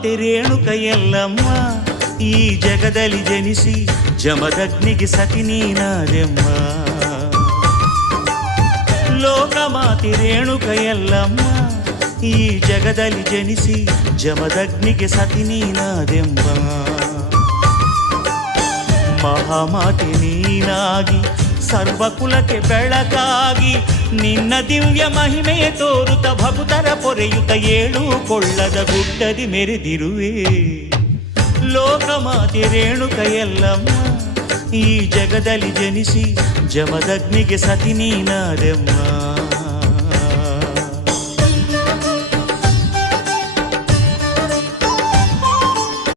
ಮಾತೆ ರೇಣುಕ ಎಲ್ಲಮ್ಮ ಈ ಜಗದಲ್ಲಿ ಜನಿಸಿ ಜಮದಗ್ನಿಗೆ ಸತಿ ನೀನಾದೆಮ್ಮ. ಲೋಕಮಾತೆ ರೇಣುಕ ಎಲ್ಲಮ್ಮ ಈ ಜಗದಲ್ಲಿ ಜನಿಸಿ ಜಮದಗ್ನಿಗೆ ಸತಿ ನೀನಾದೆಮ್ಮ. ಮಹಾಮಾತೆ ನೀನಾಗಿ ಸರ್ವಕುಲಕ್ಕೆ ಬೆಳಕಾಗಿ ನಿನ್ನ ದಿವ್ಯ ಮಹಿಮೆಯ ತೋರುತ್ತ ಭಕ್ತರ ಪೊರೆಯುತ್ತ ಏಳು ಕೊಳ್ಳದ ಗುಡ್ಡದಿ ಮೆರೆದಿರುವೆ. ಲೋಕಮಾತೆ ರೇಣುಕ ಎಲ್ಲಮ್ಮ ಈ ಜಗದಲ್ಲಿ ಜನಿಸಿ ಜಮದಗ್ನಿಗೆ ಸತಿ ನೀನಾದೆಮ್ಮ.